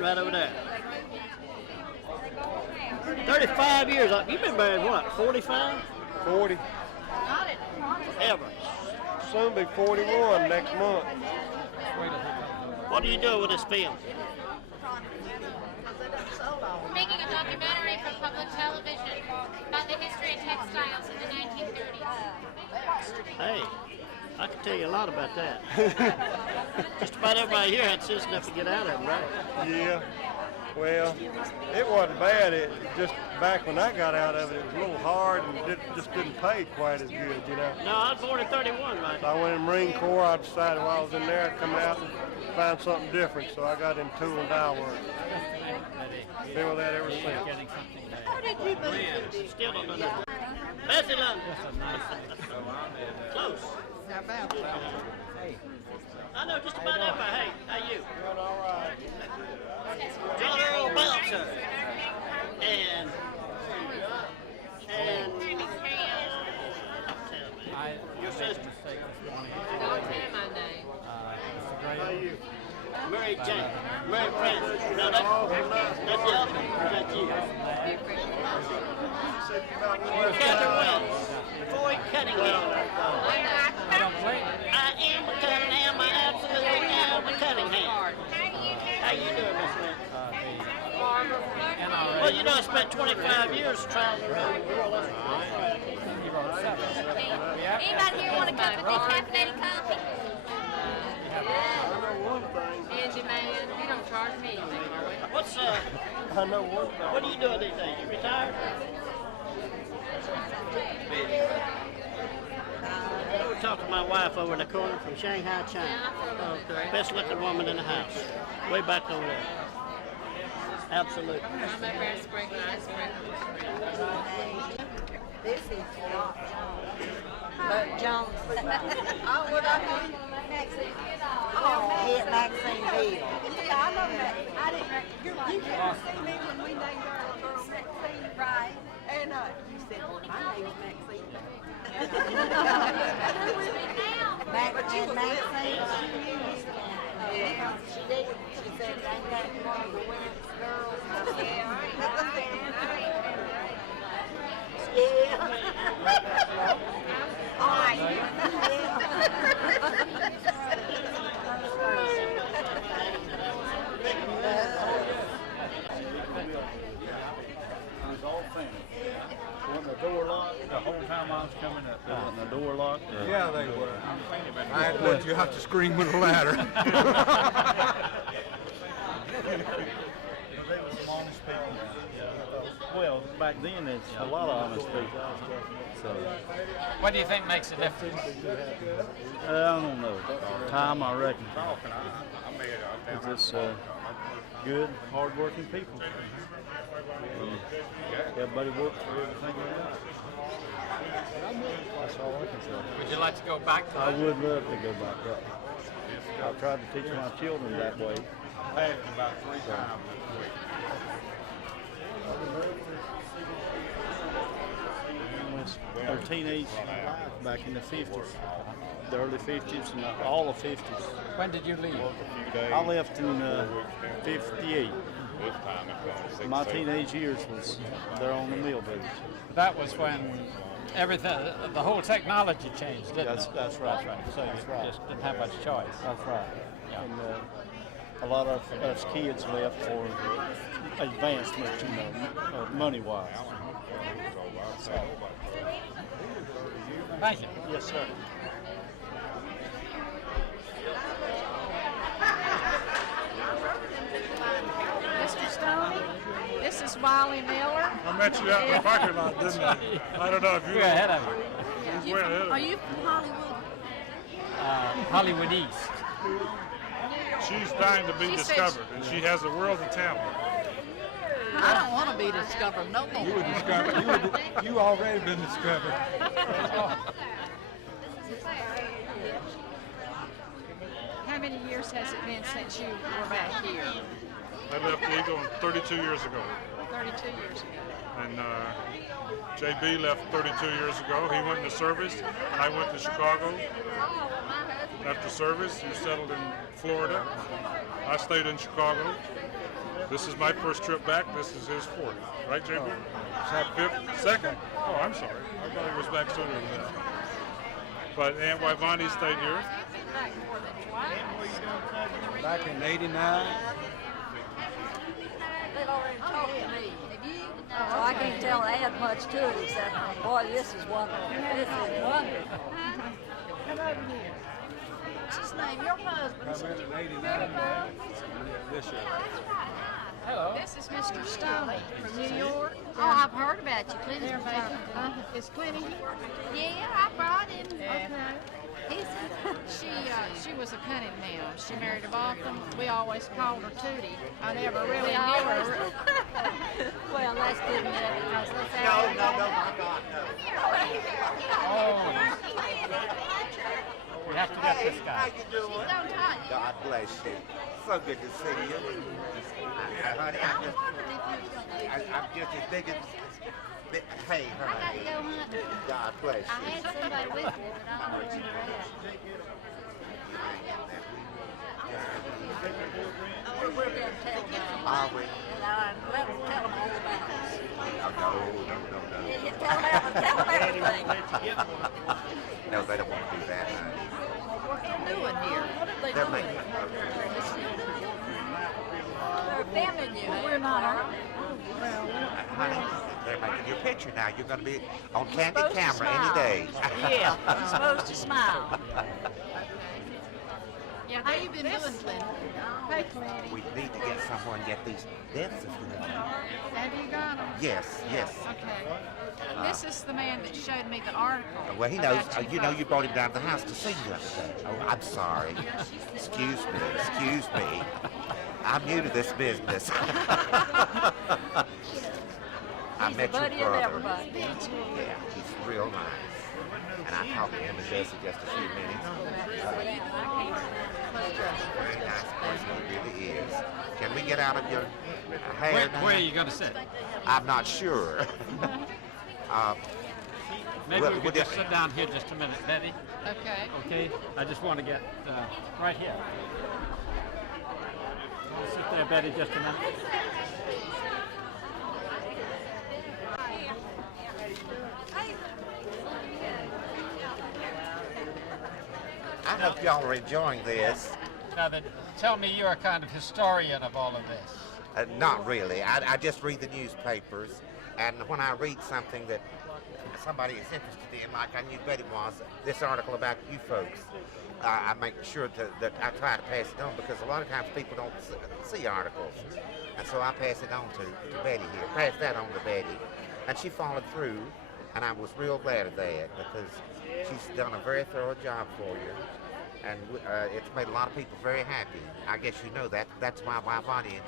Right over there. 35 years. You've been married what? 45? 40. Ever. Soon be 41 next month. What are you doing with this film? We're making a documentary for public television about the history of textiles in the 1930s. Hey, I can tell you a lot about that. Just about everybody here had sense enough to get out of it, right? Yeah. Well, it wasn't bad. It just back when I got out of it, it was a little hard and it just didn't pay quite as good, you know. No, I was born in 31, right? So I went in the Marine Corps. I decided while I was in there, I'd come out and find something different. So I got in tool and die work. Been with that ever since. How did you move? Still don't know that. Bessie London. Close. How about that? I know just about everybody. Hey, how you? Doing all right. John Earl Belcher. And your sister. Don't say my name. How you? Mary Jane. Mary Frances. No, that's the other. That's you. Catherine Wells. Floyd Cunningham. I am a Cunningham. I absolutely am a Cunningham. How you doing, Miss Lynn? Well, you know, I spent 25 years traveling around the world. Anybody here want a cup of decaffeinated coffee? Andy, man, you don't charge me anything, are we? What's I know one thing. what are you doing these days? You retired? We talked to my wife over in the corner from Shanghai, China. Best looking woman in the house. Way back over there. Absolutely. I'm over here sprinkling ice cream. This is not Jones. Oh, what I mean? Maxine. Oh, get Maxine Hill. Yeah, I know that. I didn't. You came to see me when we named our girl Maxine, right? And you said my name is Maxine. Maxine. Yeah, she did. She said, "Ain't that one of the women's girls?" Yeah, yeah. All right. The door locked the whole time I was coming up. They wasn't the door locked. Yeah, they were. I had to let you have to scream with a ladder. They were some honest people. Well, back then there's a lot of honest people. So What do you think makes a difference? I don't know. Time, I reckon. It's just good, hard-working people. Everybody works for everything they got. That's all I can say. Would you like to go back to I that? would love to go back up. I've tried to teach my children that way. I had about 3 times. Their teenage life back in the 50s, the early 50s and all the 50s. When did you leave? I left in 58. My teenage years was there on the mill booth. That was when everything, the whole technology changed, didn't it? That's right. So That's you right. just didn't have much choice. That's right. Yeah. And a lot of us kids left for advancement, money-wise. So, Thank you. yes, sir. Mr. Stoney, this is Wiley Miller. I met you out in the parking lot, didn't I? I don't know if you You're ahead of me. He's way ahead of Are me. you from Hollywood? Hollywood East. She's dying to be She said discovered, and she has a world of talent. I don't want to be discovered no more. You were discovered. You already been discovered. How many years has it been since you were back here? I left Eagle 32 years ago, 32 years ago. and JB left 32 years ago. He went into service, and I went to Chicago. after service. You settled in Florida. I stayed in Chicago. This is my first trip back. This is his fourth. Right, JB? Fifth? Second? Oh, I'm sorry. I thought he was back sooner than that. But Aunt Wivani stayed here. Back in '89. They've already talked to me. So I can't tell Ed much to it except, boy, this is wonderful. This is wonderful. Come over here. What's his name? Your husband's. Come in '89. This year. Hello. This is Mr. Stoney from New York. Oh, I've heard about you. Clinton's They're making, is Clinton here? Yeah, I brought him. Yeah. She was a cunning man. She married a Botham. We always called her Tootie. I never really knew her. Well, that's good enough because let's No, have my God, no. We have to get this guy. Don't touch. God bless you. So good to see you. Honey, I'm just as big as. Hey, I got to honey. go hunting. God bless I you. had somebody with me, but I don't know where they're at. we're going to tell them. Are we? And let them tell them all about us. Oh, no. You tell them everything. No, they don't want to do that, honey. What they're doing here? What are they They're doing? making. They're filming you. We're not, are we? Honey, they're making your picture now. You're going to be on candid supposed to camera smile. any day. Yeah, you're supposed to smile. Yeah, how you been doing, Clinton? Hey, Clinton. We need to get someone get these deaths. Have you got them? Yes. Okay. This is the man that showed me the article. Well, he knows. about You know, folks. you brought him down to the house to see you the other day. Oh, I'm sorry. Excuse me. I'm new to this business. I He's met the your buddy of brother. everybody. Yeah, he's real nice. And I talked to him in just a few minutes. Very nice person, he really is. Can we get out of your hair now? Where are you going to sit? I'm not sure. Maybe Well, we would could you- just sit down here just a minute, Betty. Okay. Okay? I just want to get right here. Sit there, Betty, just a minute. I hope y'all are enjoying this. Now, then, tell me you're a kind of historian of all of this. Not really. I just read the newspapers, and when I read something that somebody is interested in, like I knew Betty was, this article about you folks, I make sure that I try to pass it on, because a lot of times people don't see articles. And so I pass it on to Betty here, pass that on to Betty. And she followed through, and I was real glad of that, because she's done a very thorough job for you. And it's made a lot of people very happy. I guess you know that. That's why Wivani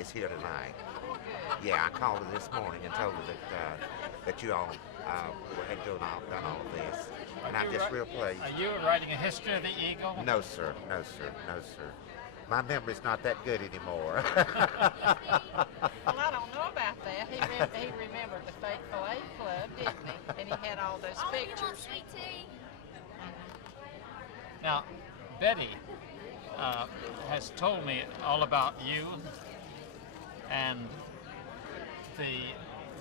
is here tonight. Yeah, I called her this morning and told her that you all had done all of this. And I'm just real pleased. Are you writing a history of the Eagle? No, sir. My memory's not that good anymore. Well, I don't know about that. He remembered the Faithful Aid Club, didn't he? And he had all those pictures. Now, Betty has told me all about you and the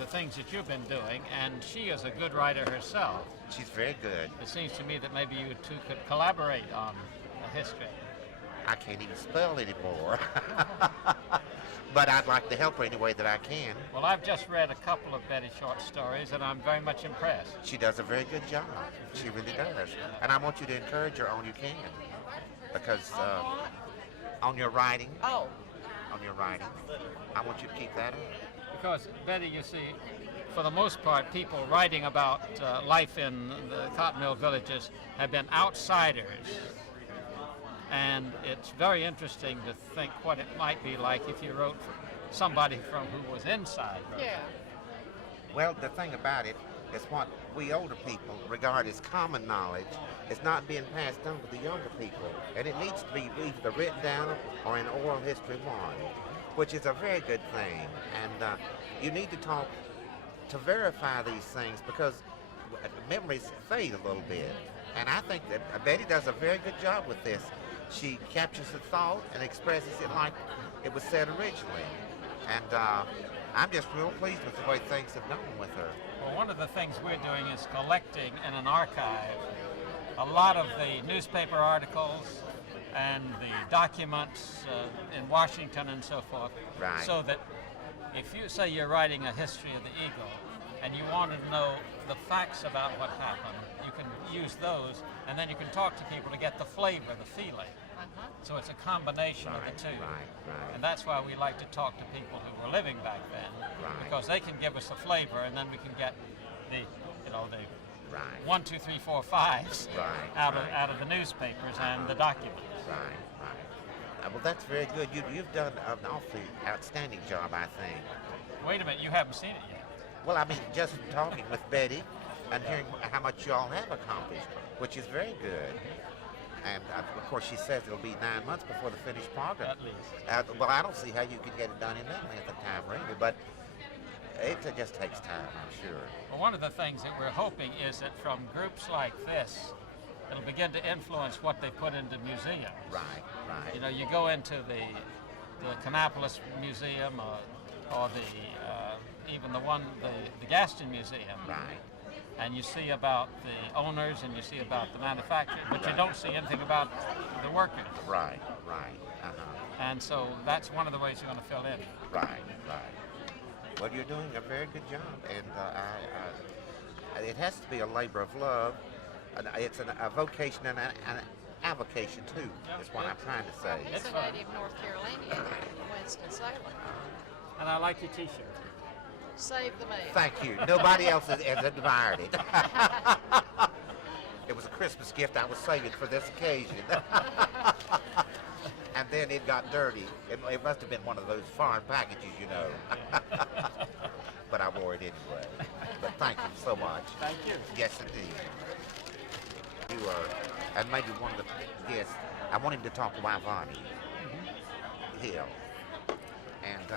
things that you've been doing, and she is a good writer herself. She's very good. It seems to me that maybe you two could collaborate on a history. I can't even spell anymore. But I'd like to help her any way that I can. Well, I've just read a couple of Betty short stories, and I'm very much impressed. She does a very good job. She really does. And I want you to encourage her on you can. Because on your writing, I want you to keep that up. Because, Betty, you see, for the most part, people writing about life in the cotton mill villages have been outsiders. And it's very interesting to think what it might be like if you wrote for somebody who was inside. Yeah. Well, the thing about it is what we older people regard as common knowledge is not being passed on to the younger people. And it needs to be either written down or in oral history 1, which is a very good thing. And you need to talk to verify these things, because memories fade a little bit. And I think that Betty does a very good job with this. She captures the thought and expresses it like it was said originally. And I'm just real pleased with the way things have gone with her. Well, one of the things we're doing is collecting in an archive a lot of the newspaper articles and the documents in Washington and so forth. Right. So that if you say you're writing a history of the Eagle and you want to know the facts about what happened, you can use those, and then you can talk to people to get the flavor, the feeling. So it's a combination of the two. Right. And that's why we like to talk to people who were living back then, because they can give us the flavor, and then we can get the, you know, the 1, 2, 3, 4, 5s out of the newspapers and the documents. Right. Well, that's very good. You've done an awfully outstanding job, I think. Wait a minute, you haven't seen it yet. Well, I mean, just from talking with Betty and hearing how much you all have accomplished, which is very good. And of course, she says it'll be 9 months before the finished product. At least. Well, I don't see how you could get it done in that length of time, really. But it just takes time, I'm sure. Well, one of the things that we're hoping is that from groups like this, it'll begin to influence what they put into museums. Right. You know, you go into the Kannapolis Museum or even the Gaston Museum. Right. And you see about the owners and you see about the manufacturing, but you don't see anything about the workers. Right. And so that's one of the ways you're going to fill in. Right. Well, you're doing a very good job, and it has to be a labor of love. It's a vocation and an avocation too. Is what I'm trying to say. He's a native North Carolinian, Winston-Salem. And I like your T-shirt. Save the man. Thank you. Nobody else has admired it. It was a Christmas gift I was saving for this occasion. And then it got dirty. It must have been one of those foreign packages, you know. But I wore it anyway. But thank you so much. Thank you. Yes, indeed. You are, and maybe one of the guests, I want him to talk to Ivani Hill. And,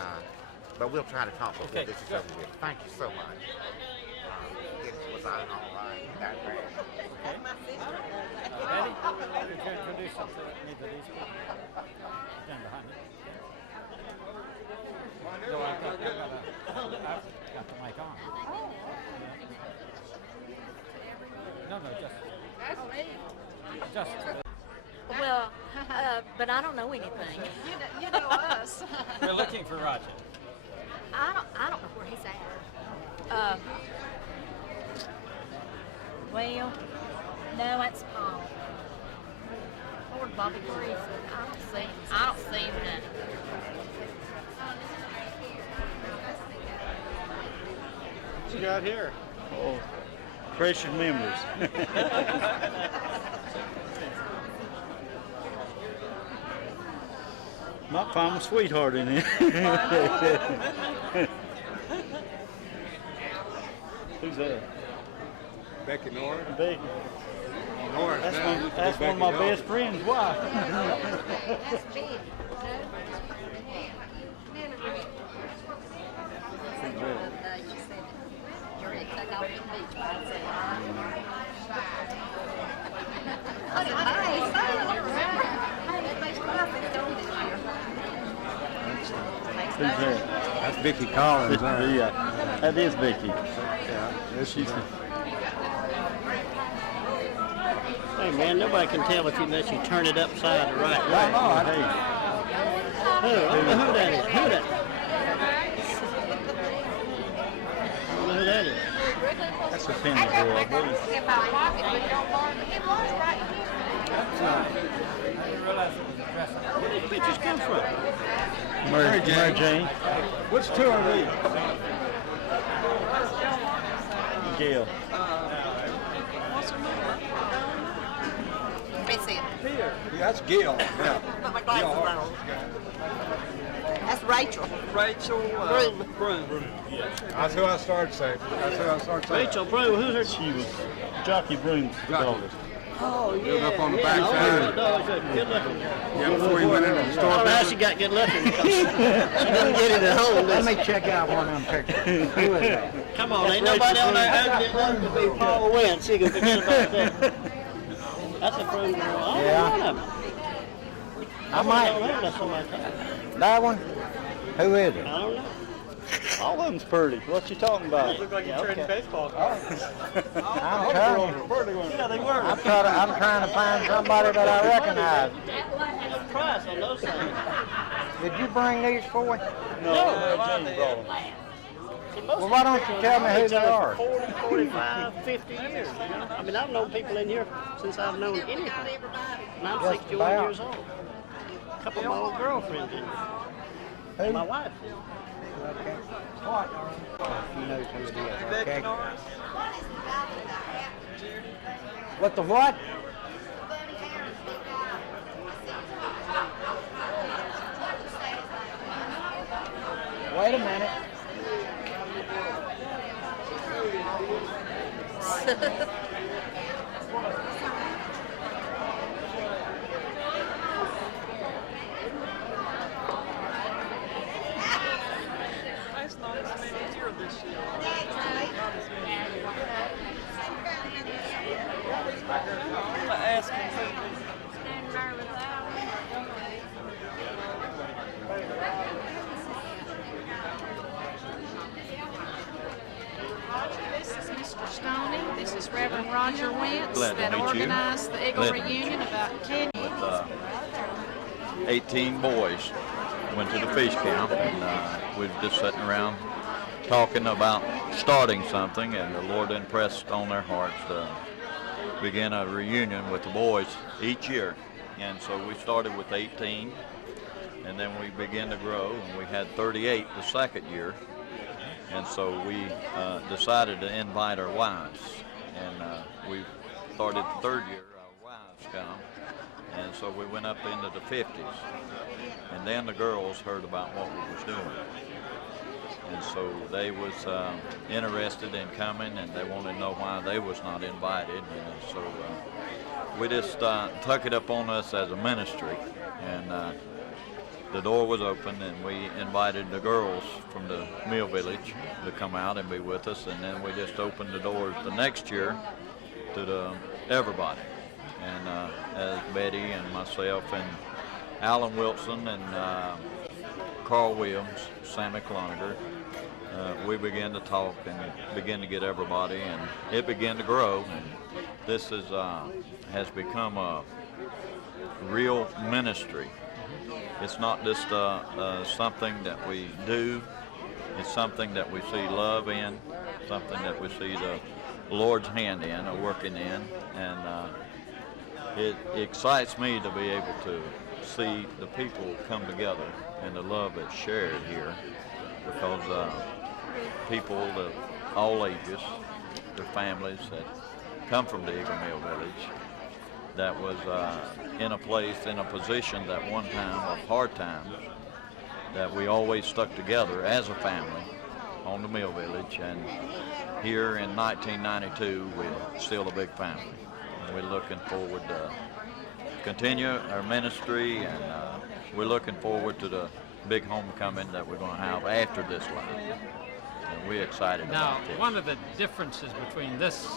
but we'll try to talk before this is over with. Thank you so much. It was all right. That's my sister. Eddie, could you introduce something to these people? Stand behind me. No, I've got the mic on. No, just. Well, but I don't know anything. You know us. We're looking for Roger. I don't know where he's at. Well, no, it's Paul. Lord Bobby Greason. I don't see him. What you got here? Oh, precious members. Might find my sweetheart in here. Who's that? Becky Norris. Becky. Norris. That's one of my best friends' wife. That's big. Who's that? That's Vicky Collins. Yeah, that is Vicky. Yeah, She's Hey man, nobody can tell if you unless you turn it upside the right way. Who that is? Who that? I don't know who that is. That's a penny boy. In my pocket, but don't borrow it. It was right here. Where did these pictures come from? Mary Jane. Which two are these? Gail. Yeah, that's Gail. Yeah. Put my glasses on. That's Rachel. Broom. That's who I started saying. Rachel Broom, who's her? She was Jockey Broom's daughter. Oh, yeah. Lived up on the yeah. backside. No, it's good looking. Yeah, before you went into the store. Oh, now she got good looking because she didn't get it at home. Let me check out one of them pictures. Who is that? Come on, ain't nobody on there ugly enough to be Paul Wentz. You can forget about that. That's a prune girl. Oh, Yeah. one of them. I might. Unless somebody tells me. That one? Who is it? I don't know. All of them's pretty. What you talking about? Look like you're trading baseball cards. I'm telling you. Yeah, they were. I'm trying to find somebody that I recognize. The price on those things. Did you bring these for me? No. James brought them. Well, why don't you tell me who they are? 40, 45, 50 years. You know? I mean, I've known people in here since I've known anything. And I'm Just 61 about. years old. A couple of my old girlfriends in here. Who? My wife. Okay. What? She knows who it is, okay? What the what? Wait a minute. This is Mr. Stoney. This is Reverend Roger Wentz Glad to that meet you. organized the Eagle Glad to meet reunion about 10 years. 18 boys went to the fish camp, and we were just sitting around talking about starting something, and the Lord impressed on their hearts to begin a reunion with the boys each year. And so we started with 18, and then we began to grow, and we had 38 the second year. And so we decided to invite our wives, and we started the third year, our wives come, and so we went up into the 50s. And then the girls heard about what we was doing. And so they was interested in coming, and they wanted to know why they was not invited. And so we just took it upon us as a ministry, and the door was open, and we invited the girls from the Mill Village to come out and be with us, and then we just opened the doors the next year to everybody. And as Betty and myself and Alan Wilson and Carl Williams, Sammy Cloninger, we began to talk and began to get everybody, and it began to grow. And this is has become a real ministry. It's not just something that we do. It's something that we see love in, something that we see the Lord's hand in, or working in, and it excites me to be able to see the people come together and the love that's shared here, because people of all ages, their families that come from the Eagle Mill Village, that was in a place, in a position that one time of hard times, that we always stuck together as a family on the Mill Village. And here in 1992, we're still a big family. And we're looking forward to continue our ministry, and we're looking forward to the big homecoming that we're going to have after this life. And we're excited Now, about this. one of the differences between this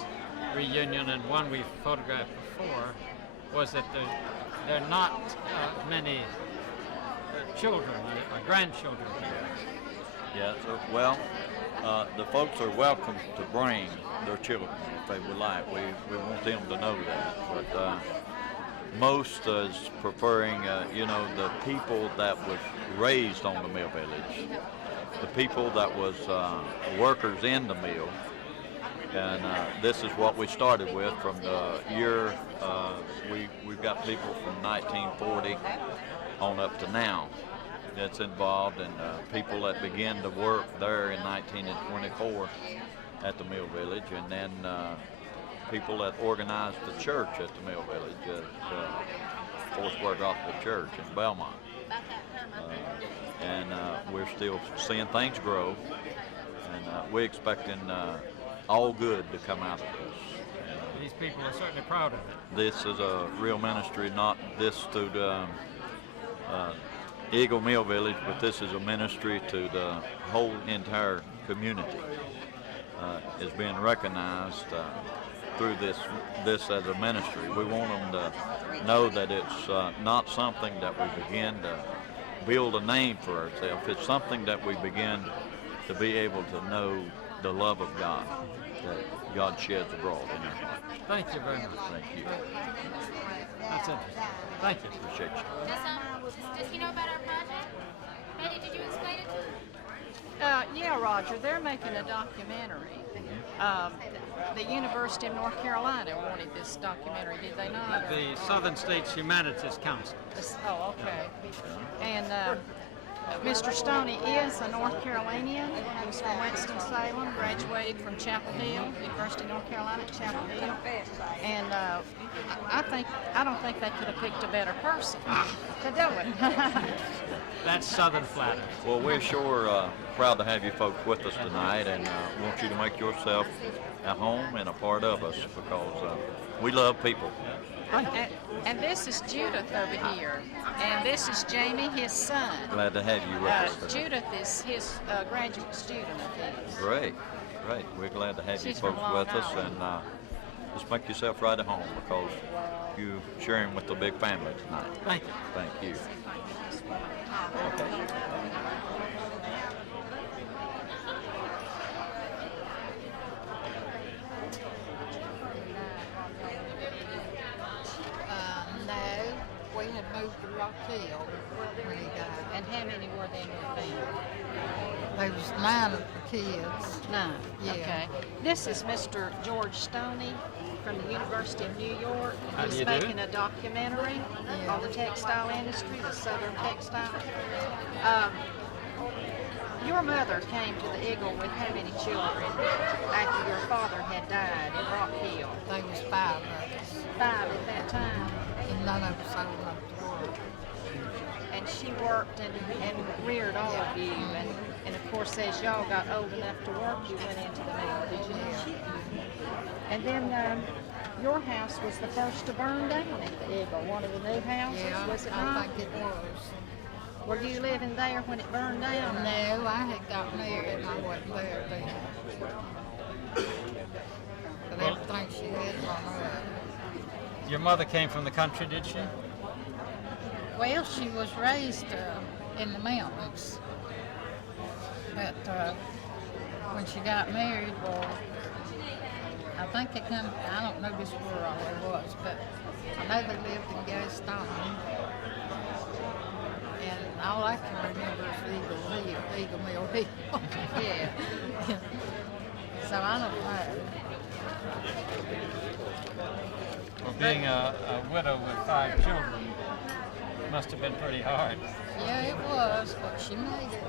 reunion and one we photographed before was that there are not many children or grandchildren here. Yeah, so, well, the folks are welcome to bring their children if they would like. We want them to know that. But most is preferring, the people that was raised on the Mill Village, the people that was workers in the mill. And this is what we started with from the year, we've got people from 1940 on up to now that's involved, and people that began to work there in 1924 at the Mill Village, and then people that organized the church at the Mill Village at Foursquare Gospel Church in Belmont. And we're still seeing things grow, and we're expecting all good to come out of this. These people are certainly proud of it. This is a real ministry, not this to the Eagle Mill Village, but this is a ministry to the whole entire community. It's being recognized through this as a ministry. We want them to know that it's not something that we begin to build a name for ourselves. It's something that we begin to be able to know the love of God that God sheds abroad in our hearts. Thank you very much. Thank you. That's interesting. Thank you. Appreciate you. Does he know about our project? Betty, did you explain it to him? Yeah, Roger, they're making a documentary. The University of North Carolina wanted this documentary, did they not? The Southern States Humanities Council. Oh, okay. And Mr. Stoney is a North Carolinian. He's from Winston-Salem, graduated from Chapel Hill, University of North Carolina at Chapel Hill. And I don't think they could have picked a better person to do it. That's Southern flattery. Well, we're sure proud to have you folks with us tonight, and want you to make yourself at home and a part of us, because we love people. And this is Judith over here, and this is Jamie, his son. Glad to have you with us. Judith is his graduate student of his. Great, great. We're glad to have you She's from folks Long with us, Island. and just make yourself right at home, because you're sharing with the big family tonight. Thank you. Thank you. No, we had moved to Rock Hill when he died. And how many were there in your family? There was 9 of the kids. 9, Yeah. okay. This is Mr. George Stoney from the University of New York. How do He's you do? making a documentary on the textile industry, the Southern textile. Your mother came to the Eagle with how many children after your father had died in Rock Hill? There was 5 of us, 5 at that time. and none of us old enough to work. And she worked and reared all of you. And of course, as y'all got old enough to work, you went into the mill, did you? And then your house was the first to burn down at the Eagle, one of the new houses, Yeah, was it I not? think it was. Were you living there when it burned down? No, I had got married and I wasn't there then. But everything she had was Your mother came from the country, did she? well, she was raised in the mountains. But when she got married, well, I think they come, I don't know just where all it was, but I know they lived in Gaston. And all I can remember is Eagle Mill Hill. Yeah. So I don't know. Well, being a widow with 5 children must have been pretty hard. Yeah, it was, but she made it.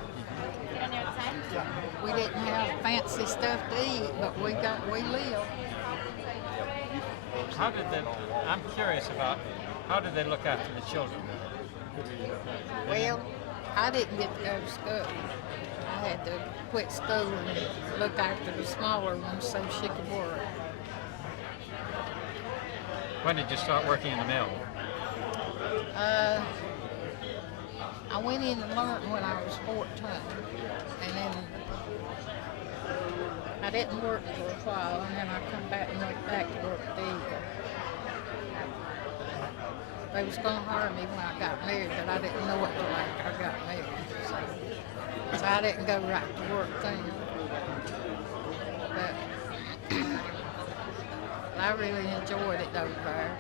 We didn't have fancy stuff to eat, but we lived. How did they, I'm curious about, how did they look after the children? Well, I didn't get to go to school. I had to quit school and look after the smaller ones so she could work. When did you start working in the mill? I went in and learned when I was 14, and then I didn't work for a while, and then I come back and went back to work at the Eagle. They was going to hire me when I got married, but I didn't know it till after I got married. So I didn't go right to work then. But I really enjoyed it over there.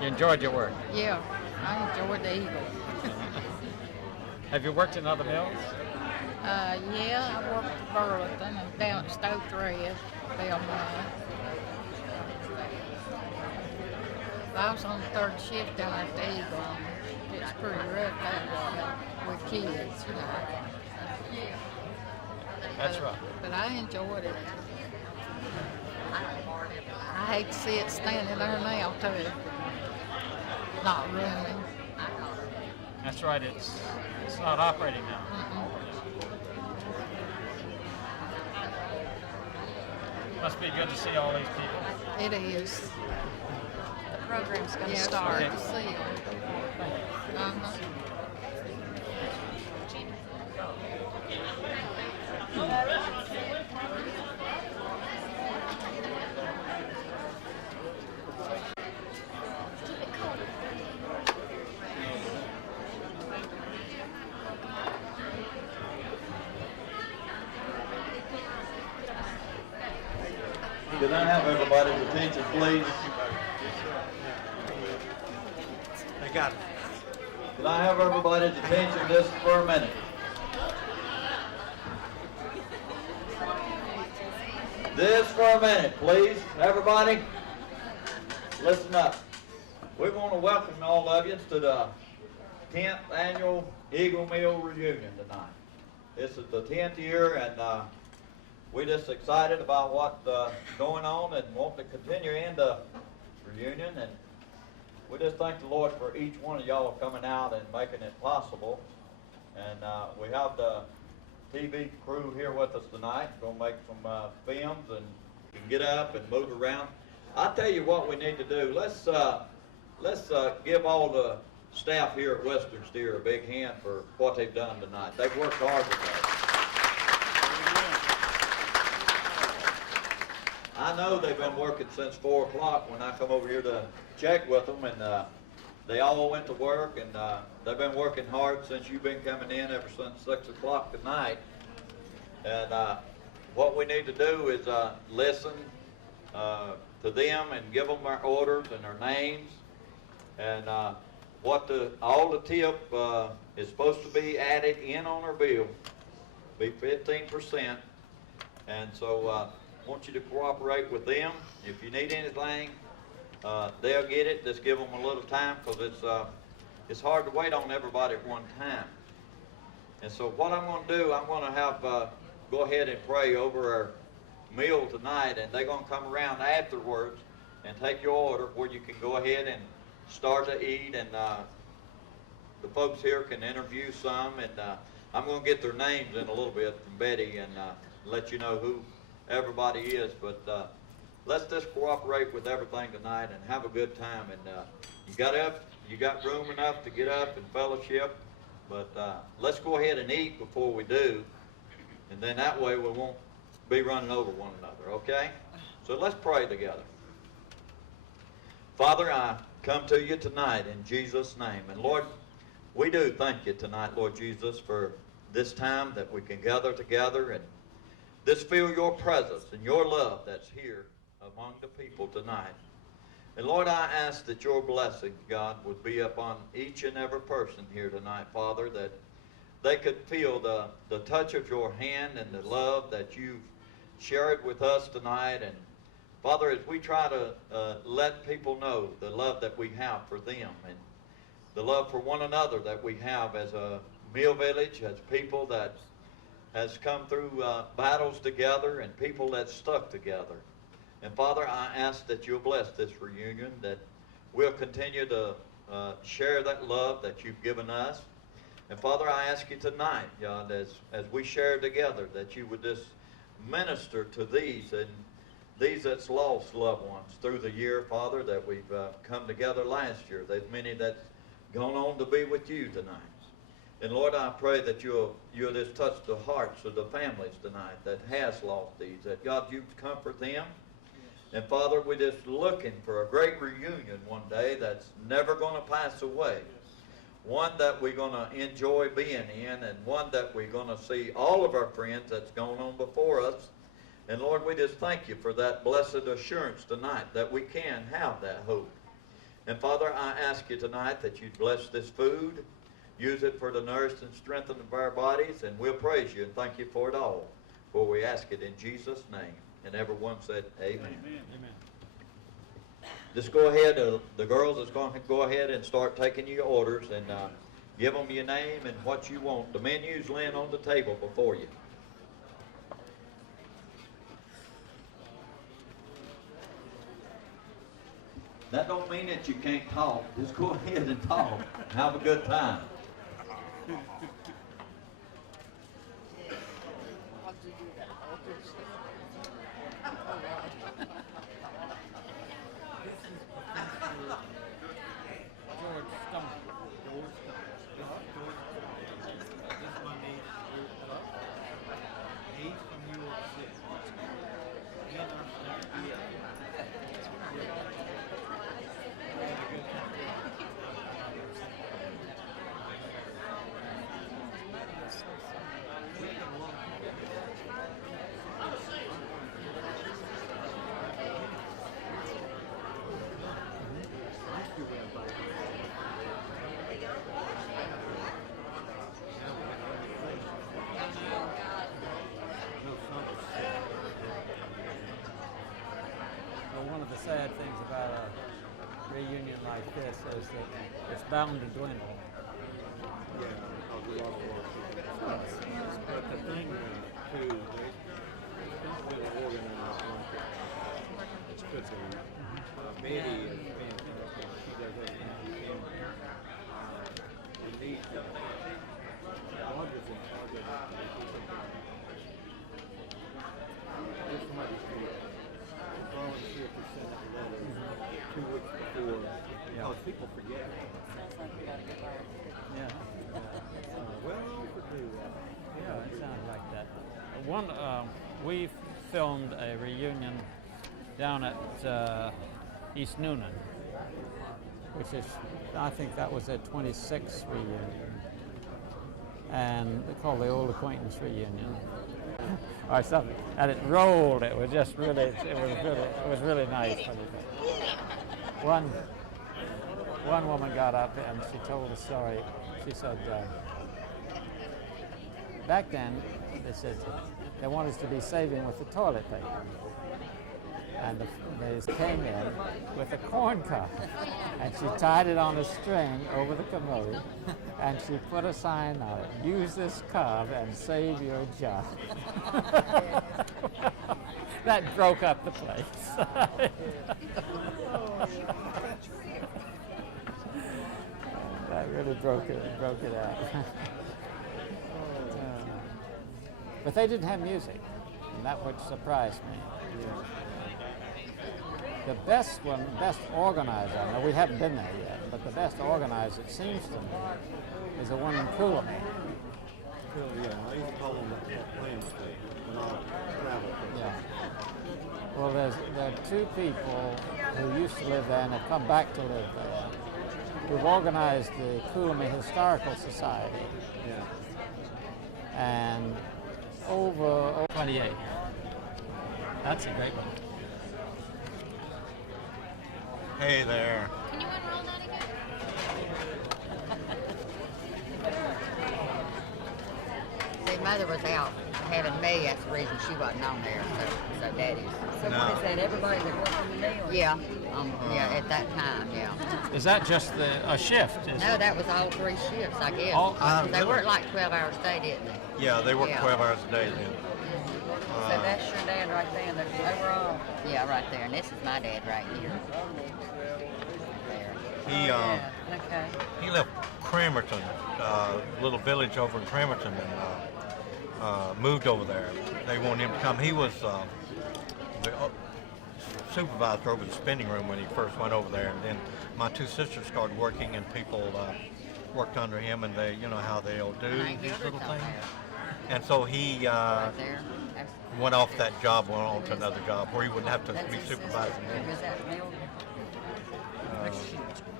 You enjoyed your work. Yeah, I enjoyed the Eagle. Have you worked in other mills? Yeah, I worked at Burlington and down at Stowe Thread, Belmont. I was on the 3rd shift down at the Eagle. It's pretty rough out with kids, you know. That's right. But I enjoyed it. I hate to see it standing there now, too. Not running. That's right, it's not operating now. Must be good to see all these people. It is. The program's going to Yeah, start. it's good to see 'em. Can I have everybody's attention, please? They got it. Can I have everybody's attention just for a minute? Just for a minute, please. Everybody, listen up. We want to welcome all of you to the 10th annual Eagle Meal Reunion tonight. This is the 10th year, and we're just excited about what's going on and want to continue in the reunion. And we just thank the Lord for each one of y'all coming out and making it possible. And we have the TV crew here with us tonight. Going to make some films and get up and move around. I'll tell you what we need to do. Let's give all the staff here at Western Steer a big hand for what they've done tonight. They've worked hard today. I know they've been working since 4 o'clock when I come over here to check with them, and they all went to work, and they've been working hard since you've been coming in ever since 6 o'clock tonight. And what we need to do is listen to them and give them our orders and their names, and all the tip is supposed to be added in on our bill, be 15%, and so I want you to cooperate with them. If you need anything, they'll get it. Just give them a little time, because it's hard to wait on everybody at one time. And so what I'm going to do, I'm going to have go ahead and pray over our meal tonight, and they're going to come around afterwards and take your order where you can go ahead and start to eat, and the folks here can interview some, and I'm going to get their names in a little bit from Betty and let you know who everybody is. But let's just cooperate with everything tonight and have a good time. And you got room enough to get up and fellowship, but let's go ahead and eat before we do, and then that way we won't be running over one another, okay? So let's pray together. Father, I come to you tonight in Jesus' name. And Lord, we do thank you tonight, Lord Jesus, for this time that we can gather together and just feel your presence and your love that's here among the people tonight. And Lord, I ask that your blessing, God, would be upon each and every person here tonight, Father, that they could feel the touch of your hand and the love that you've shared with us tonight. And Father, as we try to let people know the love that we have for them and the love for one another that we have as a Mill Village, as people that has come through battles together and people that stuck together. And Father, I ask that you'll bless this reunion, that we'll continue to share that love that you've given us. And Father, I ask you tonight, God, as we share together, that you would just minister to these and these that's lost loved ones through the year, Father, that we've come together last year. There's many that's gone on to be with you tonight. And Lord, I pray that you'll just touch the hearts of the families tonight that has lost these, that God, you comfort them. And Father, we're just looking for a great reunion one day that's never going to pass away. One that we're going to enjoy being in, and one that we're going to see all of our friends that's gone on before us. And Lord, we just thank you for that blessed assurance tonight that we can have that hope. And Father, I ask you tonight that you'd bless this food, use it for the nourish and strengthen of our bodies, and we'll praise you and thank you for it all. For we ask it in Jesus' name. And everyone said, amen. Amen. Amen. Just go ahead, the girls is going to go ahead and start taking your orders, and give them your name and what you want. The menu's laying on the table before you. That don't mean that you can't talk. Just go ahead and talk. Have a good time. like this is that it's bound to dwindle. But the thing, too, they don't really organize like it. It's good to Betty is fantastic. She does everything she can. We need wonderful. There's somebody who volunteered to send a letter 2 weeks before. Because people forget. Yeah. Well, Yeah, it sounds like that. We filmed a reunion down at East Noonan, which is, I think that was their 26th reunion, and they called the Old Acquaintance Reunion. Or something, and it rolled. It was just really, it was really nice. One woman got up and she told a story. She said, back then, they said they wanted us to be saving with the toilet paper. And they came in with a corn cob, and she tied it on a string over the commode, and she put a sign on it, use this cob and save your job. That broke up the place. That really broke it out. But they didn't have music, and that would surprise me. The best organizer, now we haven't been there yet, but the best organizer, it seems to me, is the one in Coolum. yeah, I used to call them the plan state when I traveled. Yeah. Well, there are two people who used to live there and have come back to live there, who've organized the Coolum Historical Society. Yeah. And over 28. That's a great one. Hey there. Can you unroll that again? See, Mother was out having me. That's the reason she wasn't on there. So Daddy's. So what is that? Everybody that worked on the mill? Yeah. Yeah. At that time. Yeah. Is that just a shift? No, that was all 3 shifts, I guess. All- They worked like 12 hours a day, didn't they? Yeah, they work Yeah. 12 hours a day then. So that's your dad right there. That's overall. Yeah, right there. And this is my dad right here. He Okay. he left Cramerton, little village over in Cramerton, and moved over there. They wanted him to come. He was the supervisor over the spinning room when he first went over there, and then my 2 sisters started working, and people worked under him, and they, you know how they'll do these little things. And so he Right there. went off that job, went on to another job where he wouldn't have to be supervising them. Was that mill?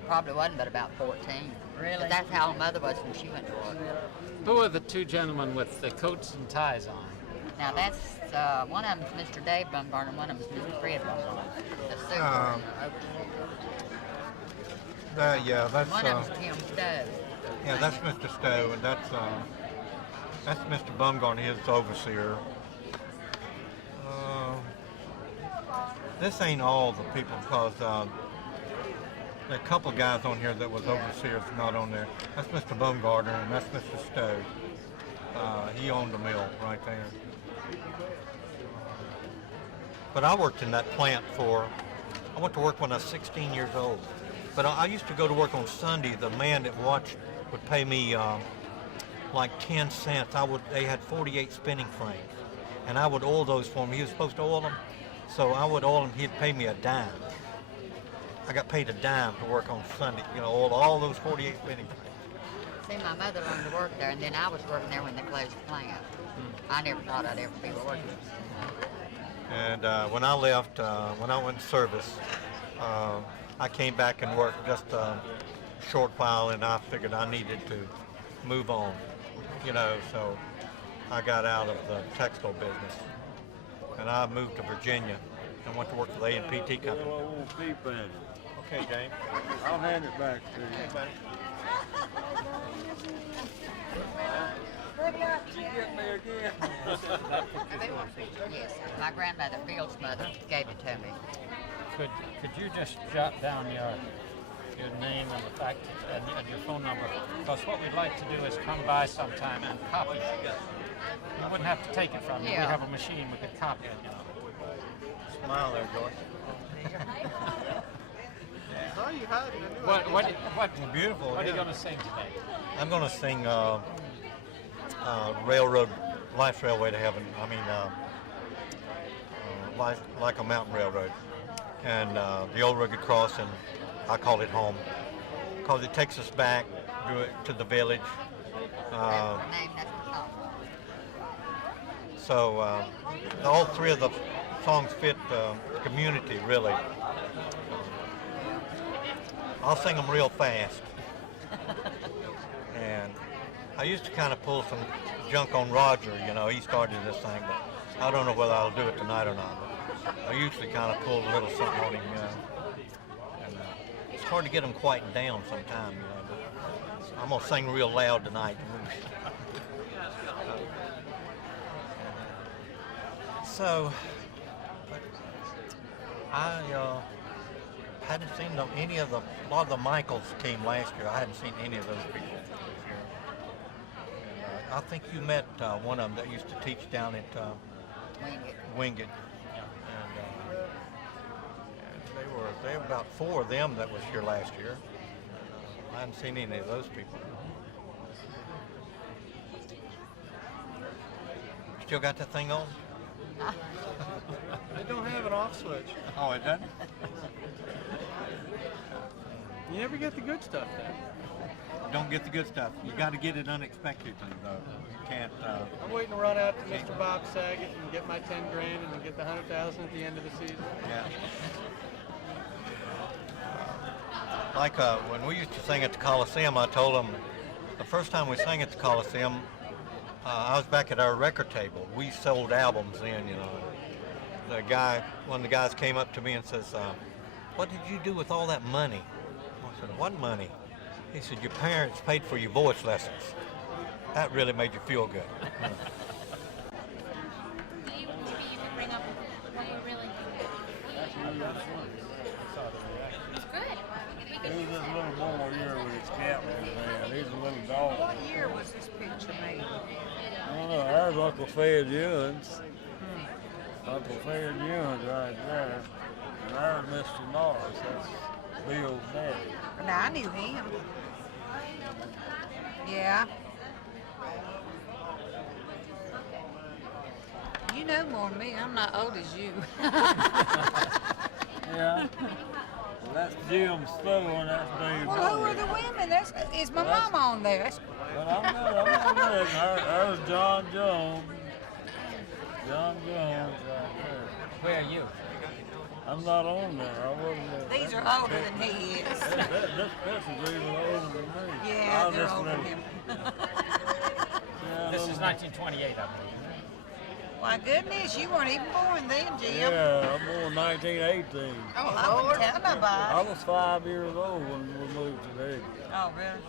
Probably wasn't, but about 14. Really? But that's how Mother was when she went to work. Who are the two gentlemen with the coats and ties on? Now that's one of them's Mr. Dave Bumgarner, and one of them's Mr. Fred Bumgarner. The super. Yeah, that's One of them's Tim Stowe. yeah, that's Mr. Stowe, and that's Mr. Bumgarner, his overseer. This ain't all the people, because there are a couple guys on here that was overseers not on there. That's Mr. Bumgarner, and that's Mr. Stowe. He owned the mill right there. But I worked in that plant I went to work when I was 16 years old. But I used to go to work on Sunday. The man that watched would pay me like 10 cents. They had 48 spinning frames, and I would oil those for him. He was supposed to oil them, so I would oil them. He'd pay me a dime. I got paid a dime to work on Sunday, oil all those 48 spinning frames. See, my mother learned to work there, and then I was working there when they closed the plant. I never thought I'd ever be working. And when I left, when I went to service, I came back and worked just a short while, and I figured I needed to move on, so I got out of the textile business. And I moved to Virginia and went to work for the A&PT company. Well, I won't be bad. Okay, James. I'll hand it back to you. Hey, buddy. She get me again. Yes, my grandmother, Bill's mother, gave it to me. Could you just jot down your name and the fact and your phone number, because what we'd like to do is come by sometime and copy it. You wouldn't have to take it from you. We have a machine we could copy it. Smile there, Joyce. How are you hiding? Beautiful. What are you going to sing today? I'm going to sing Railroad, Life's Railway to Heaven. I mean, life like a mountain railroad. And the old rugged cross, and I call it home, because it takes us back to the village. So all three of the songs fit the community, really. I'll sing them real fast. And I used to kind of pull some junk on Roger, you know, he started this thing, but I don't know whether I'll do it tonight or not. But I usually kind of pull a little something on him, you know. And it's hard to get him quieted down sometimes, you know. But I'm going to sing real loud tonight. So, I hadn't seen a lot of the Michaels team last year. I hadn't seen any of those people this year. And, I think you met one of them that used to teach down at Wingate. And they were about 4 of them that was here last year. I hadn't seen any of those people. Still got that thing on? They don't have an off switch. Oh, it doesn't? You never get the good stuff then. Don't get the good stuff. You got to get it unexpectedly, though. You can't. I'm waiting to run out to Mr. Bob Saget and get my 10 grand and get the 100,000 at the end of the season. Yeah. Like when we used to sing at the Coliseum, I told them the first time we sang at the Coliseum, I was back at our record table. We sold albums then, you know. One of the guys came up to me and says, "What did you do with all that money?" I said, "What money?" He said, "Your parents paid for your voice lessons." That really made you feel good. Maybe you could bring up what you really That's good. It was this little boy here with his cap in his hand. He's a little dog. What year was this picture made? I don't know. There's Uncle Fred Ewins. Uncle Fred Ewins right there. And there's Mr. Norris. That's Bill's daddy. Now, I knew him. Yeah. You know more than me. I'm not old as you. Yeah. Well, that's Jim Stowe and that's Dave Well, who are the women? Is my mama on there? But I'm not looking. There's John Jones. John Jones right there. Where are you? I'm not on there. I wasn't there. These are older than he is. This picture's even older than me. Yeah, they're older than him. This is 1928, I believe. My goodness, you weren't even born then, Jim. Yeah, I'm born 1918. Oh, I wouldn't tell nobody. I was 5 years old when we moved today. Oh, really?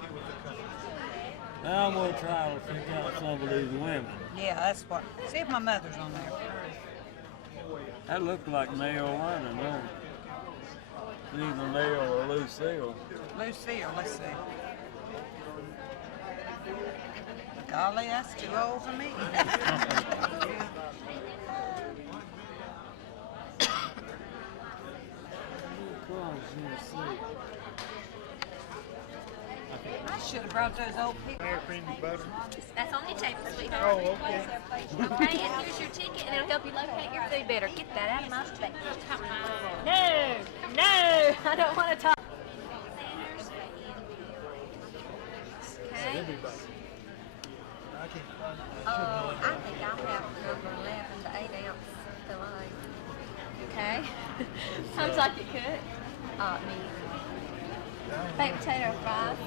Now I'm going to try to figure out some of these women. Yeah, that's what. See if my mother's on there. That looked like Nell Lennon, don't it? Either Nell or Lucille. Lucille, let's see. Golly, that's too old for me. I should have brought those old pictures. That's on the table, sweetheart. Oh, okay. Okay, and here's your ticket, and it'll help you locate your food better. Get that out of my face. No, I don't want to talk. Okay. I think I'll have number 11 to 8 ounce filet. Okay. Sounds like it could. Medium. Baked potato fries.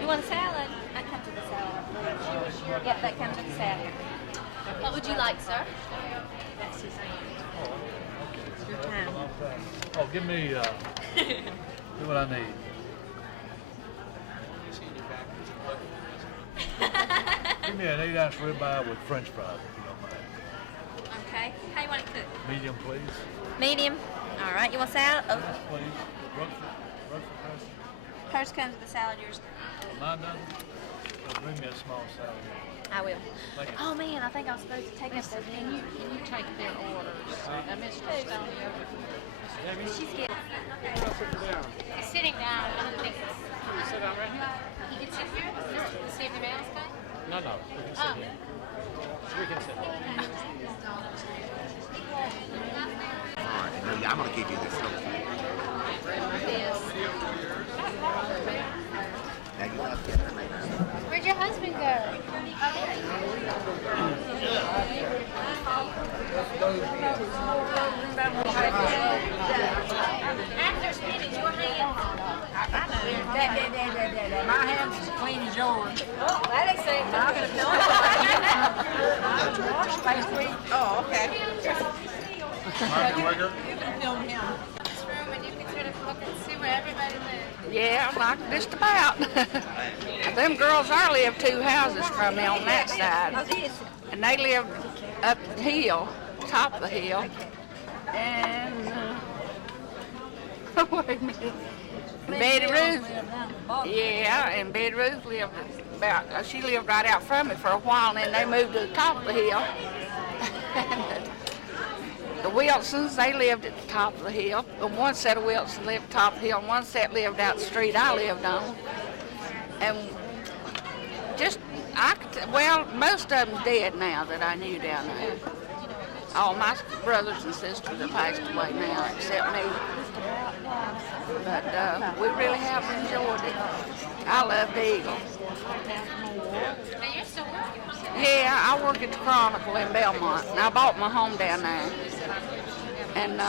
You want a salad? That comes with a salad. Yep, that comes with a salad. What would you like, sir? Your time. Oh, give me, do what I need. Give me an 8-ounce ribeye with French fries, if you don't mind. Okay. How you want it cooked? Medium, please. Medium. All All right, you want salad? Oh, Please. Breakfast. hers comes with the salad. Yours. Mine doesn't? Well, bring me a small salad. I will. Thank you. Oh man, I think I was supposed to take up those Can you take their orders? Mr. Stoney over here. She's getting. He's sitting down. I don't think he's. Sit down right here? He can sit here? Save the mails guy? No, no, we can sit here. We can sit here. All right, Amelia, I'm going to give you this little thing. Now you left it. Where'd your husband go? After spinach, your hands. My hands as clean as yours. Oh, that ain't saying nothing. Last week. Oh, okay. Wigger. You can film him. This room and you can sort of look and see where everybody lives. Yeah, like just about. Them girls there live 2 houses from me on that side. And they live up the hill, top of the hill. And, wait a minute. Betty Ruth. Yeah, and Betty Ruth lived about, she lived right out from me for a while, and then they moved to the top of the hill. The Wilsons, they lived at the top of the hill. And one set of Wilsons lived at the top of the hill, and one set lived out the street I lived on. And just, well, most of them's dead now that I knew down there. All my brothers and sisters have passed away now, except me. But we really have enjoyed it. I love the Eagle. Now you're still working. Yeah, I work at the Chronicle in Belmont, and I bought my home down there. And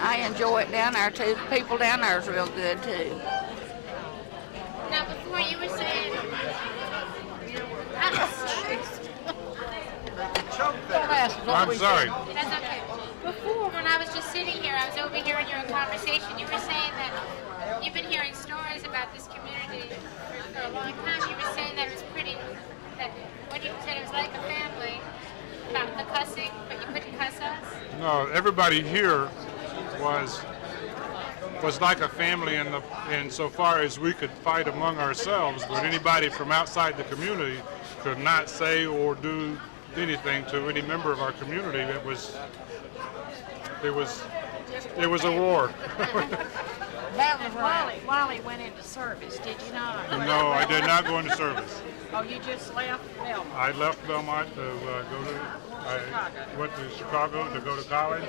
I enjoy it down there, too. The people down there is real good, too. Now before you were saying... I'm sorry. That's okay. Before, when I was just sitting here, I was overhearing your conversation. You were saying that you've been hearing stories about this community for a long time. You were saying that it was pretty, that when you said it was like a family, about the cussing, but you couldn't cuss us. No, everybody here was like a family in so far as we could fight among ourselves, but anybody from outside the community could not say or do anything to any member of our community. It was a war. Wally went into service, did you not? No, I did not go into service. Oh, you just left Belmont? I left Belmont to I went to Chicago to go to college,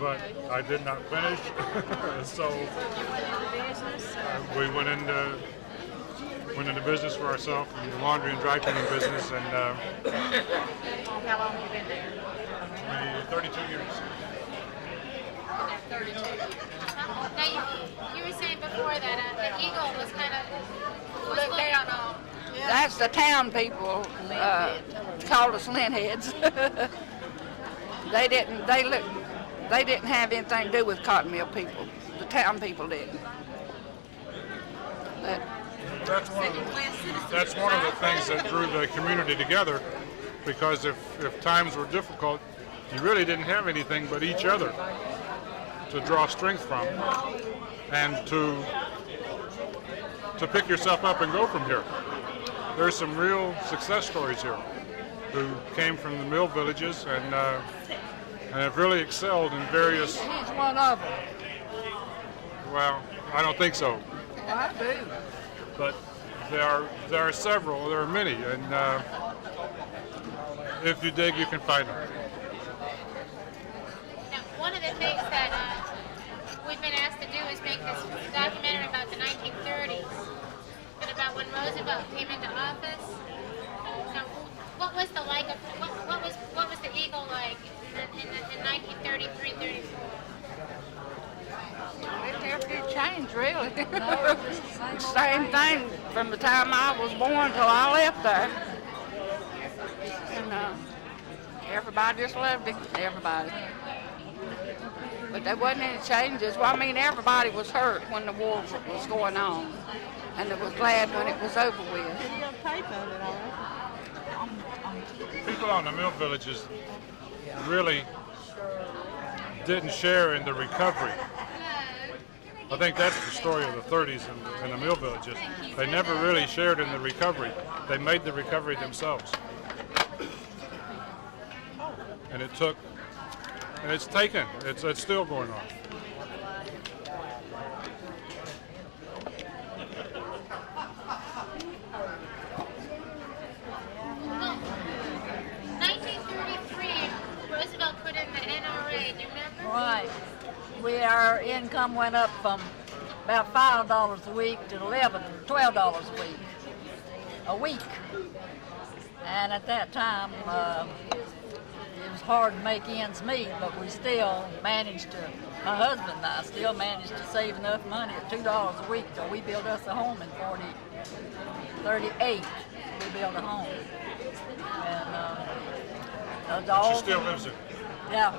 but I did not finish. So we went into business for ourselves, the laundry and dry cleaning business, and How long have you been there? 32 years. 32. Now you were saying before that the Eagle was kind of looked down on. That's the town people called us lintheads. They didn't have anything to do with cotton mill people. The town people didn't. But That's one of the things that drew the community together, because if times were difficult, you really didn't have anything but each other to draw strength from, and to pick yourself up and go from here. There's some real success stories here who came from the mill villages and have really excelled in various. He's one of them. Well, I don't think so, Well, I do. but there are several. There are many, and if you dig, you can find them. Now, one of the things that we've been asked to do is make this documentary about the 1930s and about when Roosevelt came into office. Now, what was the like of what was the Eagle like in 1933, 34? it never did change, really. Same thing from the time I was born till I left there. And everybody just loved it, everybody. But there wasn't any changes. Well, I mean, everybody was hurt when the war was going on, and they was glad when it was over with. People on the mill villages really didn't share in the recovery. I think that's the story of the 30s in the mill villages. They never really shared in the recovery. They made the recovery themselves. And it took, and it's taken, it's still going on. Well, 1933, Roosevelt put in the NRA. Do you remember? Right. Our income went up from about $5 a week to $12 a week. And at that time, it was hard to make ends meet, but we still managed to, my husband and I still managed to save enough money at $2 a week, so we built us a home in 38. We built a home. And She still lives there. Yeah.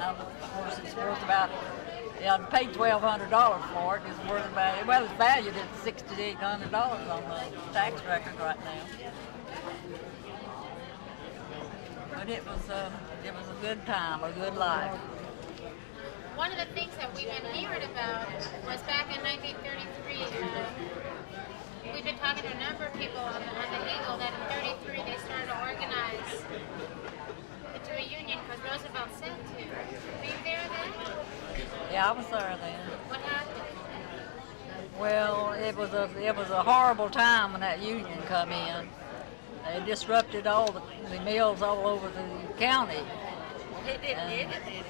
Of course, it's worth about, I paid $1,200 for it. It's worth about, well, it's valued at $6,800 on the tax record right now. But it was a good time, a good life. One of the things that we've been hearing about was back in 1933. We've been talking to a number of people on the Eagle that in 33 they started to organize into a union because Roosevelt said to. Were you there then? Yeah, I was there then. What happened? Well, it was a horrible time when that union come in. They disrupted all the mills all over the county. They didn't get it, did they?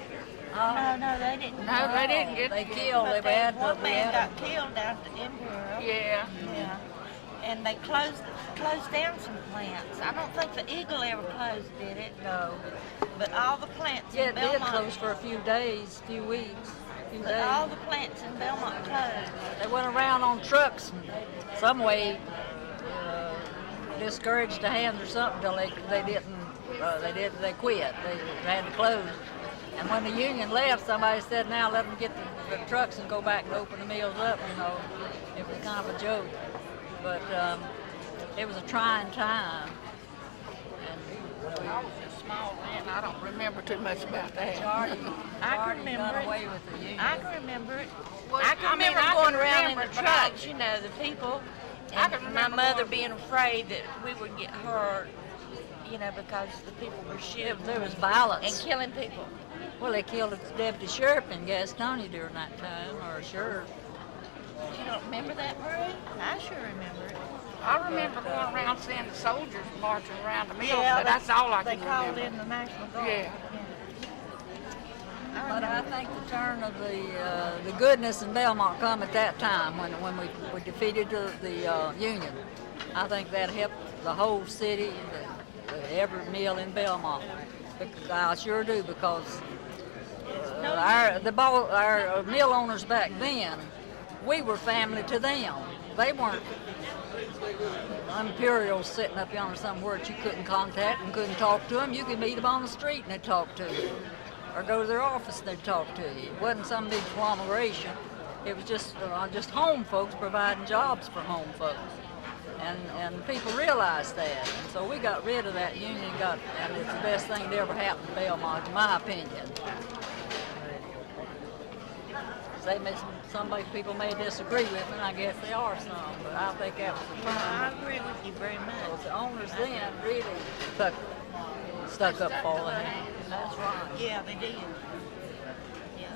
No, they didn't. No, they didn't get They it. killed. They But had one to- man we had got killed down at the Imperial. Yeah. Yeah. And they closed down some plants. I don't think the Eagle ever closed, did it? No. But all the plants Yeah, in it did Belmont. close for a few days, few weeks, few But days. all the plants in Belmont closed. They went around on trucks and some way discouraged the hands or something till they quit. They had to close. And when the union left, somebody said, "Now let them get the trucks and go back and open the mills up." You know, it was kind of a joke, but it was a trying time. I was just small then. I don't remember too much about that. I can remember it. Away with the union. I can remember it. Well, I can remember I going can around in remember the it, but I- trucks, you know, the people. I And can my remember mother going- being afraid that we would get hurt, you know, because the people were shooting. There was violence. And killing people. Well, they killed a deputy sheriff in Gastonia during that time, or a sheriff. You don't remember that, Marie? I sure remember it. I remember going around seeing the soldiers marching around the mills, Yeah, but that's all I they can called remember. in the National Guard. Yeah. But I think the turn of the goodness in Belmont come at that time when we defeated the Union. I think that helped the whole city, every mill in Belmont. I sure do, because our mill owners back then, we were family to them. They weren't Imperials sitting up yonder somewhere that you couldn't contact and couldn't talk to them. You could meet them on the street and they'd talk to you, or go to their office and they'd talk to you. It wasn't some big conglomeration. It was just home folks providing jobs for home folks. And people realized that. And so we got rid of that union, and it's the best thing that ever happened to Belmont, in my opinion. Some people may disagree with me, and I guess they are some, but I think that was the time. I agree with you very much. The owners then really stuck up for them. That's right. Yeah, they did. Yeah.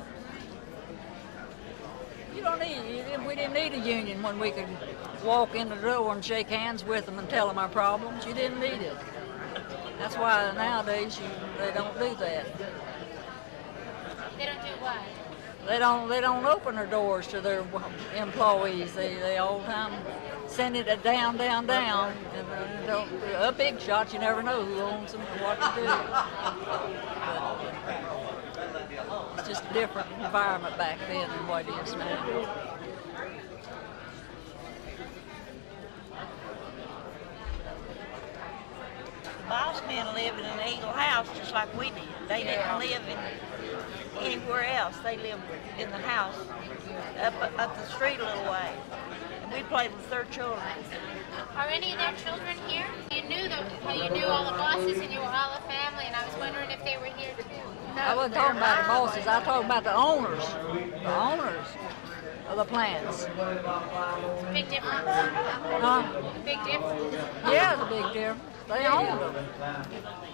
We didn't need a union when we could walk in the door and shake hands with them and tell them our problems. You didn't need it. That's why nowadays they don't do that. They don't do what? They don't open their doors to their employees. They all the time send it down. And a big shot, you never know who owns them or what to do. But it's just a different environment back then than what it is now. The boss men lived in an Eagle house just like we did. They didn't live anywhere else. They lived in the house up the street a little way. And we played with their children. Are any of their children here? You knew all the bosses and you were all a family, and I was wondering if they were here too. I wasn't talking about the bosses. I was talking about the owners of the plants. Big difference. Huh? Big difference. Yeah, it's a big difference. They owned them.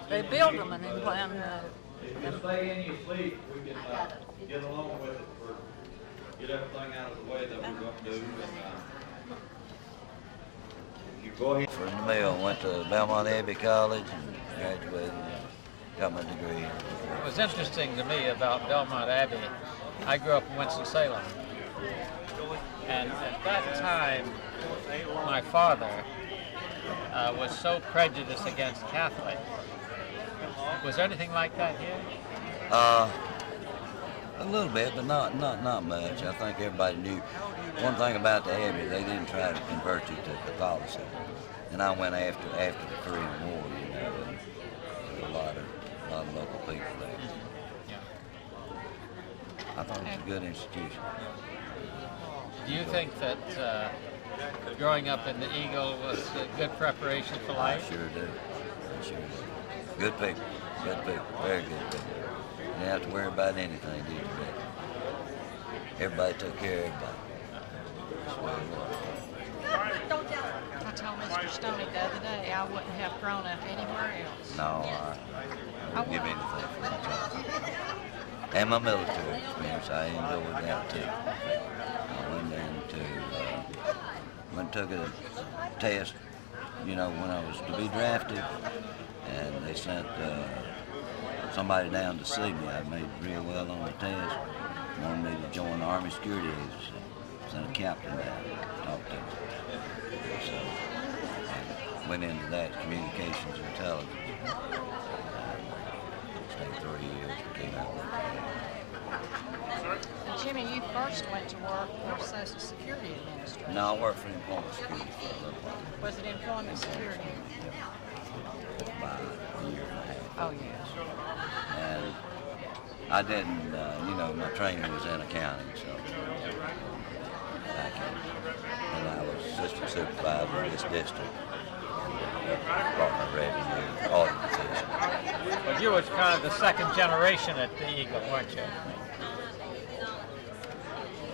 They built them and then planted If you stay in your seat, we can get along with it for, get everything out of the way that we're going to do. And, you go ahead. For the mill, went to Belmont Abbey College and graduated and got my degree. What was interesting to me about Belmont Abbey, I grew up in Winston-Salem. And at that time, my father was so prejudiced against Catholics. Was there anything like that here? A little bit, but not much. I think everybody knew. One thing about the Abbey, they didn't try to convert you to Catholicism. And I went after the Korean War, you know, and there were a lot of local people there. I thought it was a good institution. Do you think that growing up in the Eagle was a good preparation for life? I sure do. I sure do. Good people, very good people. You didn't have to worry about anything, did you, Rick? Everybody took care of everybody. That's the way it was. I told Mr. Stoney the other day I wouldn't have grown up anywhere else. No, I wouldn't give anything for the job. And my military experience, I enjoyed that too. I went into, went and took a test, you know, when I was to be drafted, and they sent somebody down to see me. I made real well on the test. Wanted me to join the Army Security Agency. Sent a captain down to talk to me. So I went into that, communications intelligence. Stayed 3 years, came out with And Jimmy, you first went to work for Social Security Administration. No, I worked for Employment Security for a little while. Was it Employment Security? About a year and a half. Oh, yes. And I didn't, you know, my training was in accounting, so and I was assistant supervisor in this district. Brought my revenue, audit position. But you was kind of the second generation at the Eagle, weren't you?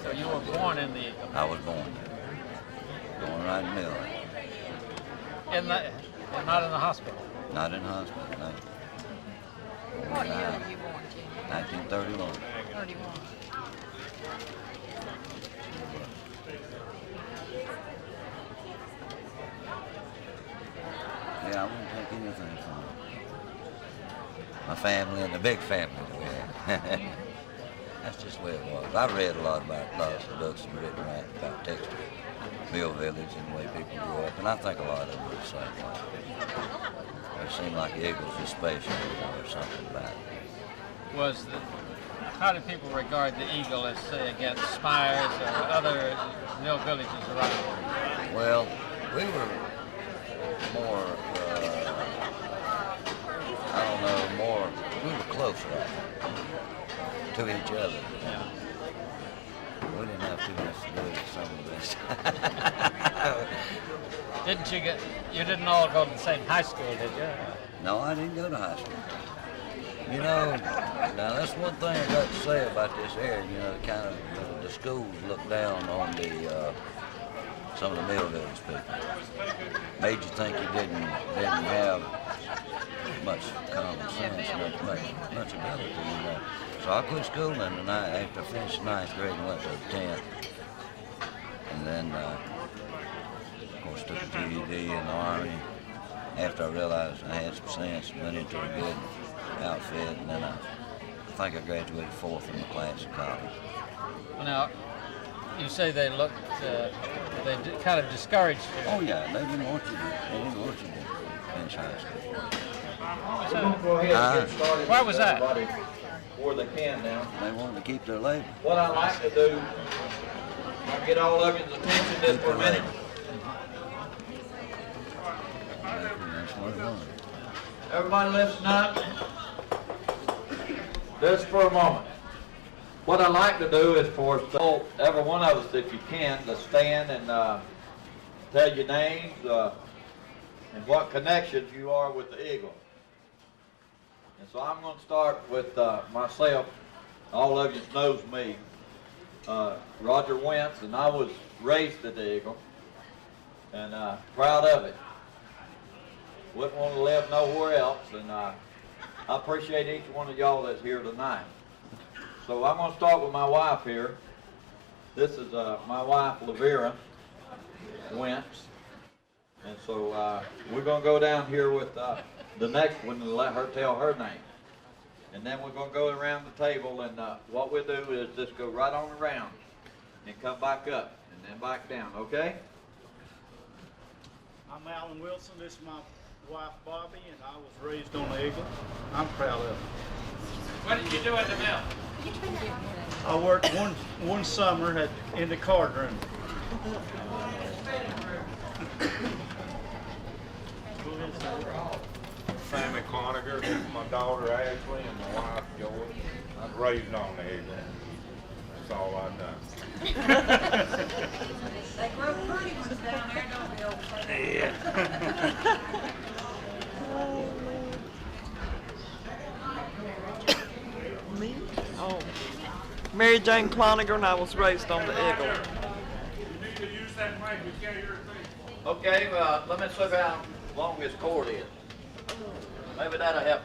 So you were born in the Eagle. I was born there. Born right in the middle. Not in the hospital? Not in the hospital, no. What year were you born, Jimmy? 1931. 31. Yeah, I wouldn't take anything from my family and the big family that we had. That's just the way it was. I've read a lot about lots of books and written about Texas, Mill Village and the way people grew up, and I think a lot of them were the same way. It seemed like the Eagles was special, you know, or something about it. How do people regard the Eagle as, say, against Spires or other mill villages around? Well, we were more, I don't know, we were closer to each other. We didn't have too much to do with some of this. You didn't all go to the same high school, did you? No, I didn't go to high school. You know, now that's one thing I got to say about this area, you know, kind of the schools look down on some of the Mill Village people. Made you think you didn't have much common sense, much ability, you know. So I quit schooling after I finished 9th grade and went to the 10th. And then, of course, took a GED in the Army. After I realized I had some sense, went into a good outfit, and then I think I graduated 4th in the class in college. Well, now, you say they looked, they kind of discouraged you. Oh yeah, they didn't want you to finish high school. Go ahead and get started. Why was that? Before they can now. They wanted to keep their labor. What I like to do, I'll get all of your attention just for a minute. That's what it was. Everybody listen up. Just for a moment. What I like to do is for every one of us, if you can, to stand and tell your names and what connections you are with the Eagle. And so I'm going to start with myself. All of you knows me. Roger Wentz, and I was raised at the Eagle, and proud of it. Wouldn't want to live nowhere else, and I appreciate each one of y'all that's here tonight. So I'm going to start with my wife here. This is my wife, Lavera Wentz. And so we're going to go down here with the next one and let her tell her name. And then we're going to go around the table, and what we'll do is just go right on around and come back up and then back down, okay? I'm Alan Wilson. This is my wife, Bobby, and I was raised on the Eagle. I'm proud of it. What did you do at the mill? I worked one summer in the card room. Sammy Cloninger, this is my daughter Ashley and my wife Joy. I was raised on the Eagle. That's all I've done. They grow pretty ones down there, don't they, old folks? Yeah. Me? Oh. Mary Jane Cloninger, and I was raised on the Eagle. You need to use that mic, you can't hear a thing. Okay, let me see how long this cord is. Maybe that'll help.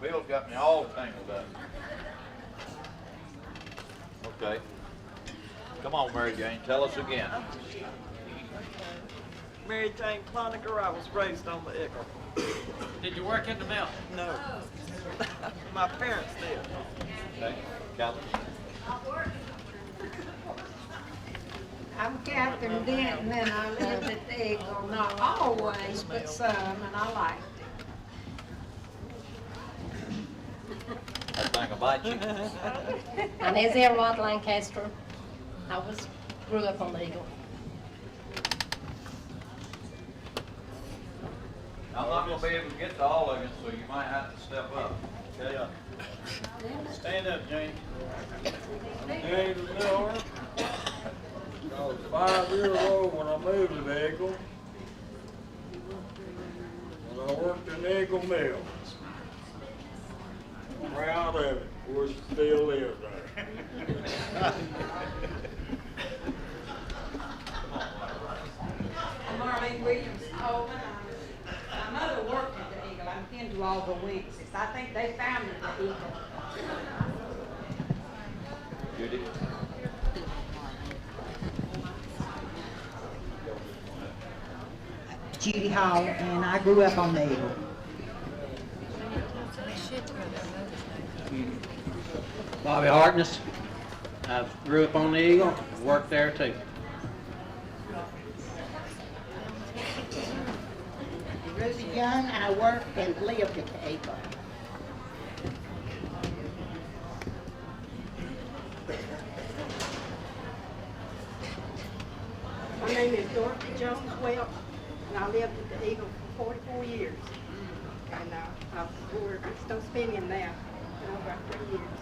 Bill's got me all tangled up. Okay. Come on, Mary Jane, tell us again. Mary Jane Cloninger, I was raised on the Eagle. Did you work in the mill? No. My parents did. Okay, Catherine. I'm Catherine Denton, and I lived at the Eagle, not always, but some, and I liked it. That thing will bite you. My name's Earl Lancaster. I grew up on the Eagle. I'm not going to be able to get to all of you, so you might have to step up. Okay? Stand up, Jane. James Miller. I was 5 years old when I moved to the Eagle. And I worked in the Eagle Mill. Proud of it. We still live there. I'm Marlene Williams Coleman. My mother worked at the Eagle. I'm kin to all the Winksies. I think they founded the Eagle. Judy. Judy Hall, and I grew up on the Eagle. Bobby Harkness. I grew up on the Eagle, worked there too. Ruby Young, I worked and lived at the Eagle. My name is Dorothy Jones Welch, and I lived at the Eagle for 44 years. And we're still spinning now, in over 3 years.